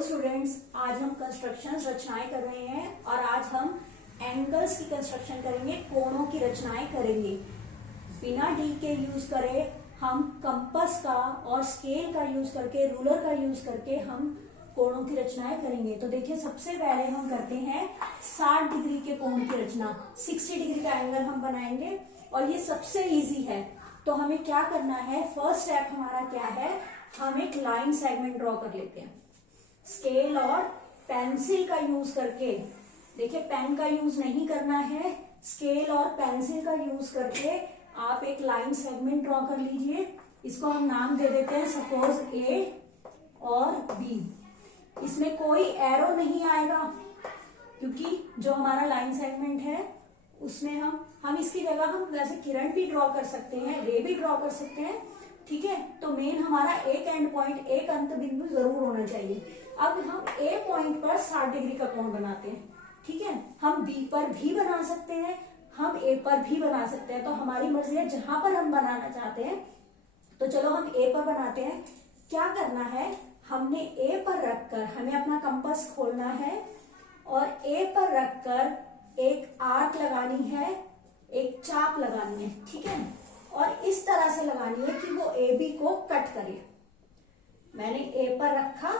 Hello students, आज हम construction रचनाएं कर रहे हैं और आज हम एंगल्स की कंस्ट्रक्शन करेंगे, कोणों की रचनाएं करेंगे। बिना डी के यूज करे हम कंपास का और स्केल का यूज करके, रूलर का यूज करके हम कोणों की रचनाएं करेंगे। तो देखिए, सबसे पहले हम करते हैं 60 डिग्री के कोण की रचना। 60 डिग्री का एंगल हम बनाएंगे और ये सबसे इजी है। तो हमें क्या करना है, फर्स्ट स्टेप हमारा क्या है, हम एक लाइन सेगमेंट ड्रॉ कर लेते हैं। स्केल और पेंसिल का यूज करके, देखिए पेन का यूज नहीं करना है, स्केल और पेंसिल का यूज करके आप एक लाइन सेगमेंट ड्रॉ कर लीजिए। इसको हम नाम दे देते हैं सपोज ए और बी। इसमें कोई एरो नहीं आएगा क्योंकि जो हमारा लाइन सेगमेंट है उसमें हम इसकी जगह हम वैसे किरण भी ड्रॉ कर सकते हैं, रे भी ड्रॉ कर सकते हैं, ठीक है। तो मेन हमारा एक एंड पॉइंट, एक अंत बिंदु जरूर होना चाहिए। अब हम ए पॉइंट पर 60 डिग्री का कोण बनाते हैं, ठीक है। हम बी पर भी बना सकते हैं, हम ए पर भी बना सकते हैं, तो हमारी मर्जी है जहां पर हम बनाना चाहते हैं। तो चलो हम ए पर बनाते हैं। क्या करना है, हमने ए पर रखकर हमें अपना कंपास खोलना है और ए पर रखकर एक आर्क लगानी है, एक चाप लगानी है, ठीक है। और इस तरह से लगानी है कि वो ए बी को कट करे। मैंने ए पर रखा,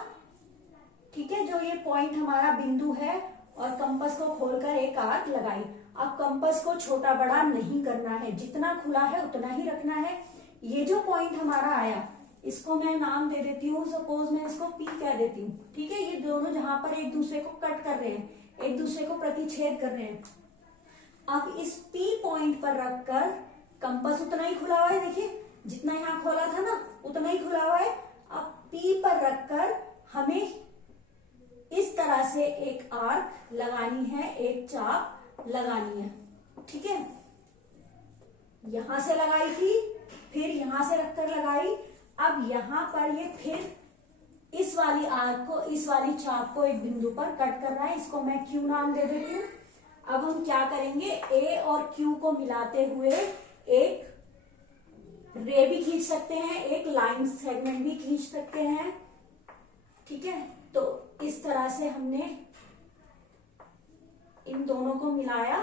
ठीक है, जो ये पॉइंट हमारा बिंदु है, और कंपास को खोलकर एक आर्क लगाई। अब कंपास को छोटा बड़ा नहीं करना है, जितना खुला है उतना ही रखना है। ये जो पॉइंट हमारा आया, इसको मैं नाम दे देती हूँ, सपोज मैं इसको पी कह देती हूँ, ठीक है। ये दोनों जहां पर एक दूसरे को कट कर रहे हैं, एक दूसरे को प्रतिच्छेद कर रहे हैं। अब इस पी पॉइंट पर रखकर कंपास उतना ही खुला हुआ है, देखिए जितना यहाँ खोला था ना उतना ही खुला हुआ है। अब पी पर रखकर हमें इस तरह से एक आर्क लगानी है, एक चाप लगानी है, ठीक है। यहां से लगाई थी, फिर यहां से रखकर लगाई। अब यहां पर ये फिर इस वाली आर्क को, इस वाली चाप को एक बिंदु पर कट कर रहा है। इसको मैं क्यू नाम दे देती हूँ। अब हम क्या करेंगे, ए और क्यू को मिलाते हुए एक रे भी खींच सकते हैं, एक लाइन सेगमेंट भी खींच सकते हैं, ठीक है। तो इस तरह से हमने इन दोनों को मिलाया।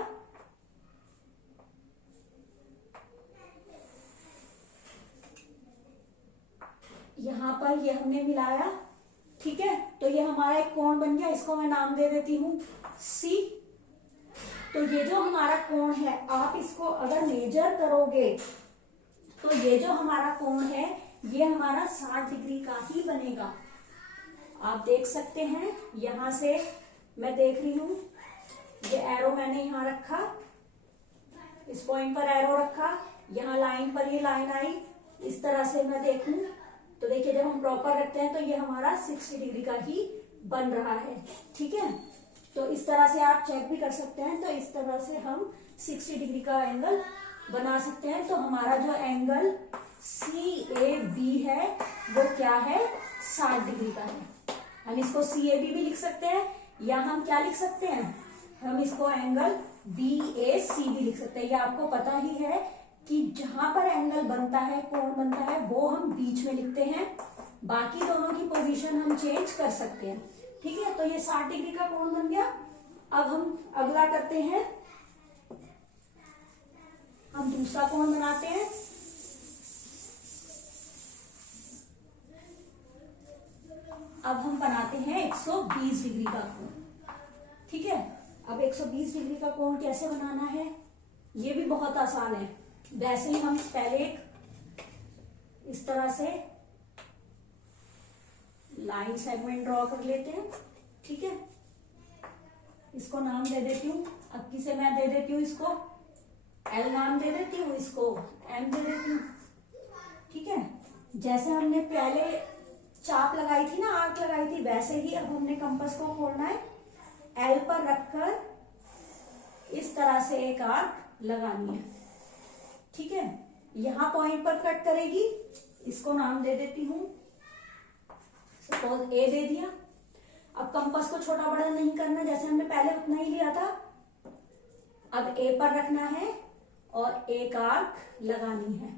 यहां पर ये हमने मिलाया, ठीक है। तो ये हमारा एक कोण बन गया। इसको मैं नाम दे देती हूं सी। तो ये जो हमारा कोण है, आप इसको अगर मेजर करोगे तो ये जो हमारा कोण है ये हमारा 60 डिग्री का ही बनेगा। आप देख सकते हैं, यहां से मैं देख रही हूं, ये एरो मैंने यहां रखा, इस पॉइंट पर एरो रखा, यहां लाइन पर ये लाइन आई। इस तरह से मैं देखूं तो देखिए, जब हम प्रॉपर रखते हैं तो ये हमारा 60 डिग्री का ही बन रहा है, ठीक है। तो इस तरह से आप चेक भी कर सकते हैं। तो इस तरह से हम 60 डिग्री का एंगल बना सकते हैं। तो हमारा जो एंगल CAB है वो क्या है, 60 डिग्री का है। हम इसको CAB भी लिख सकते हैं, या हम क्या लिख सकते हैं, हम इसको एंगल BAC भी लिख सकते हैं। ये आपको पता ही है कि जहां पर एंगल बनता है, कोण बनता है, वो हम बीच में लिखते हैं। बाकी दोनों की पोजीशन हम चेंज कर सकते हैं, ठीक है। तो ये 60 डिग्री का कोण बन गया। अब हम अगला करते हैं, हम दूसरा कोण बनाते हैं। अब हम बनाते हैं 120 डिग्री का कोण, ठीक है। अब 120 डिग्री का कोण कैसे बनाना है, ये भी बहुत आसान है। वैसे ही हम पहले इस तरह से लाइन सेगमेंट ड्रॉ कर लेते हैं, ठीक है। इसको नाम दे देती हूँ, अक्की से मैं दे देती हूँ, इसको L नाम दे देती हूँ, इसको M दे देती हूँ, ठीक है। जैसे हमने पहले चाप लगाई थी ना, आर्क लगाई थी, वैसे ही अब हमने कंपास को खोलना है, L पर रखकर इस तरह से एक आर्क लगानी है, ठीक है। यहां पॉइंट पर कट करेगी, इसको नाम दे देती हूं, सपोज A दे दिया। अब कंपास को छोटा बड़ा नहीं करना, जैसे हमने पहले उतना ही लिया था। अब A पर रखना है और एक आर्क लगानी है,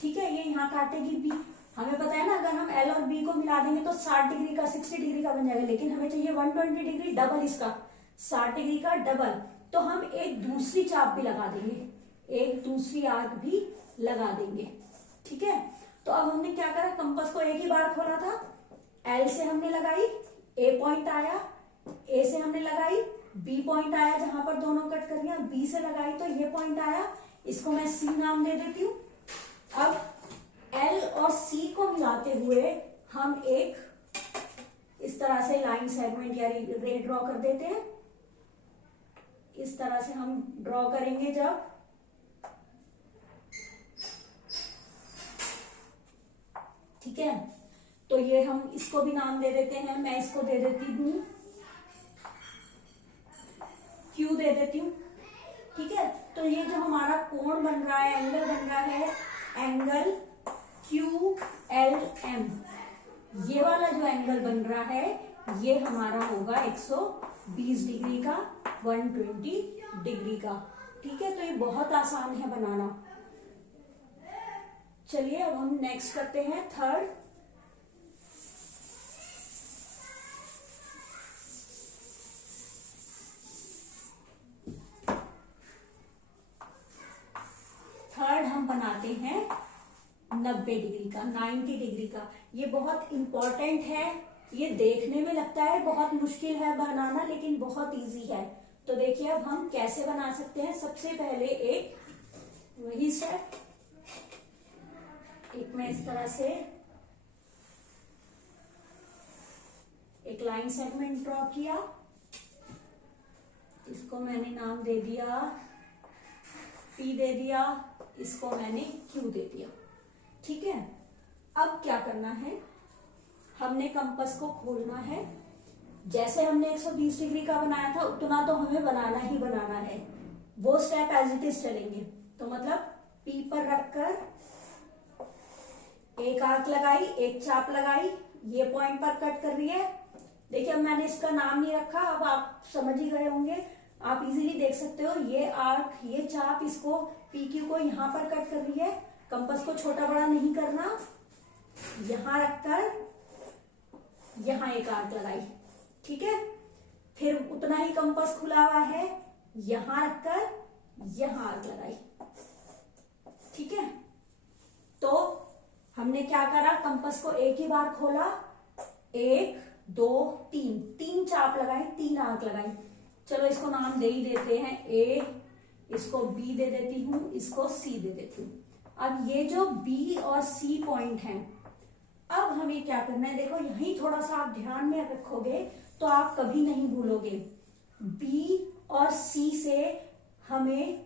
ठीक है। ये यहां काटेगी B। हमें पता है ना, अगर हम L और B को मिला देंगे तो 60 डिग्री का 60 डिग्री का बन जाएगा, लेकिन हमें चाहिए 120 डिग्री डबल इसका, 60 डिग्री का डबल। तो हम एक दूसरी चाप भी लगा देंगे, एक दूसरी आर्क भी लगा देंगे। ठीक है, तो अब हमने क्या करा, कंपास को एक ही बार खोला था, एल से हमने लगाई, ए पॉइंट आया, ए से हमने लगाई, बी पॉइंट आया जहां पर दोनों कट कर लिया, बी से लगाई तो ये पॉइंट आया, इसको मैं सी नाम दे देती हूँ। अब एल और सी को मिलाते हुए हम एक इस तरह से लाइन सेगमेंट या रे ड्रॉ कर देते हैं। इस तरह से हम ड्रॉ करेंगे जब, ठीक है, तो ये हम इसको भी नाम दे देते हैं, मैं इसको दे देती हूं क्यू दे देती हूँ। ठीक है, तो ये जो हमारा कोण बन रहा है, एंगल बन रहा है, एंगल क्यू एल एम, ये वाला जो एंगल बन रहा है ये हमारा होगा 120 डिग्री का, 120 डिग्री का। ठीक है, तो ये बहुत आसान है बनाना। चलिए अब हम नेक्स्ट करते हैं थर्ड। थर्ड हम बनाते हैं 90 डिग्री का, 90 डिग्री का। ये बहुत इंपॉर्टेंट है, ये देखने में लगता है बहुत मुश्किल है बनाना, लेकिन बहुत इजी है। तो देखिए अब हम कैसे बना सकते हैं। सबसे पहले एक वही स्टेप, एक मैं इस तरह से एक लाइन सेगमेंट ड्रॉ किया, इसको मैंने नाम दे दिया P दे दिया, इसको मैंने Q दे दिया। ठीक है, अब क्या करना है, हमने कंपास को खोलना है। जैसे हमने 120 डिग्री का बनाया था उतना तो हमें बनाना ही बनाना है, वो स्टेप एज इट इज चलेंगे। तो मतलब P पर रखकर एक आर्क लगाई, एक चाप लगाई, ये पॉइंट पर कट कर रही है। देखिए अब मैंने इसका नाम नहीं रखा, अब आप समझ ही गए होंगे, आप इजीली देख सकते हो। ये आर्क, ये चाप, इसको PQ को यहां पर कट कर रही है। कंपास को छोटा बड़ा नहीं करना, यहां रखकर यहां एक आर्क लगाई। ठीक है, फिर उतना ही कंपास खुला हुआ है, यहां रखकर यहां आर्क लगाई। ठीक है, तो हमने क्या करा, कंपास को एक ही बार खोला, 1 2 3, 3 चाप लगाई, 3 आर्क लगाई। चलो इसको नाम दे ही देते हैं, A, इसको B दे देती हूं, इसको C दे देती हूँ। अब ये जो B और C पॉइंट हैं, अब हमें क्या करना है, देखो यही थोड़ा सा आप ध्यान में रखोगे तो आप कभी नहीं भूलोगे। B और C से हमें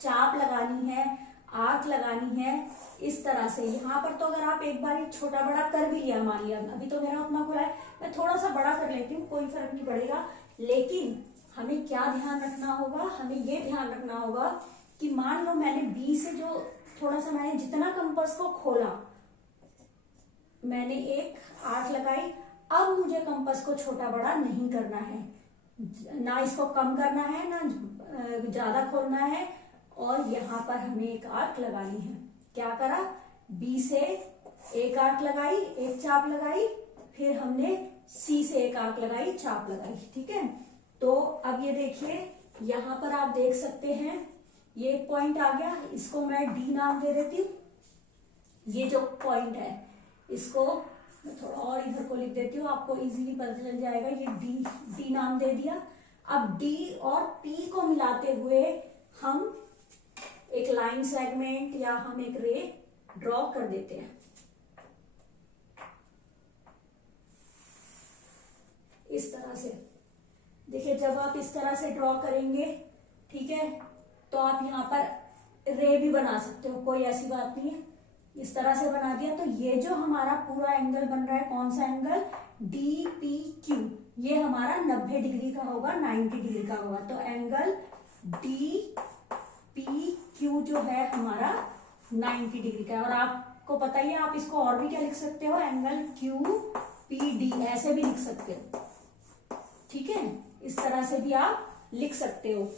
चाप लगानी है, आर्क लगानी है, इस तरह से। यहां पर तो अगर आप एक बार छोटा बड़ा कर भी लिया, मान लिया, अभी तो मेरा उतना खुला है, मैं थोड़ा सा बड़ा कर लेती हूँ, कोई फर्क नहीं पड़ेगा। लेकिन हमें क्या ध्यान रखना होगा, हमें ये ध्यान रखना होगा कि मान लो मैंने B से जो थोड़ा सा, मैंने जितना कंपास को खोला, मैंने एक आर्क लगाई, अब मुझे कंपास को छोटा बड़ा नहीं करना है, ना इसको कम करना है, ना ज्यादा खोलना है, और यहां पर हमें एक आर्क लगानी है। क्या करा, B से एक आर्क लगाई, एक चाप लगाई, फिर हमने C से एक आर्क लगाई, चाप लगाई। ठीक है, तो अब ये देखिए यहां पर आप देख सकते हैं ये एक पॉइंट आ गया, इसको मैं D नाम दे देती हूँ। ये जो पॉइंट है इसको मैं थोड़ा और इधर को लिख देती हूँ, आपको इजीली पता चल जाएगा। ये D नाम दे दिया। अब D और P को मिलाते हुए हम एक लाइन सेगमेंट या हम एक रे ड्रॉ कर देते हैं। इस तरह से देखिए, जब आप इस तरह से ड्रॉ करेंगे, ठीक है, तो आप यहाँ पर रे भी बना सकते हो, कोई ऐसी बात नहीं है। इस तरह से बना दिया तो ये जो हमारा पूरा एंगल बन रहा है, कौन सा एंगल, DPQ, ये हमारा 90 डिग्री का होगा, 90 डिग्री का होगा। तो एंगल DPQ जो है हमारा 90 डिग्री का है। और आपको पता ही है, आप इसको और भी क्या लिख सकते हो, एंगल QPD ऐसे भी लिख सकते हो। ठीक है, इस तरह से भी आप लिख सकते हो।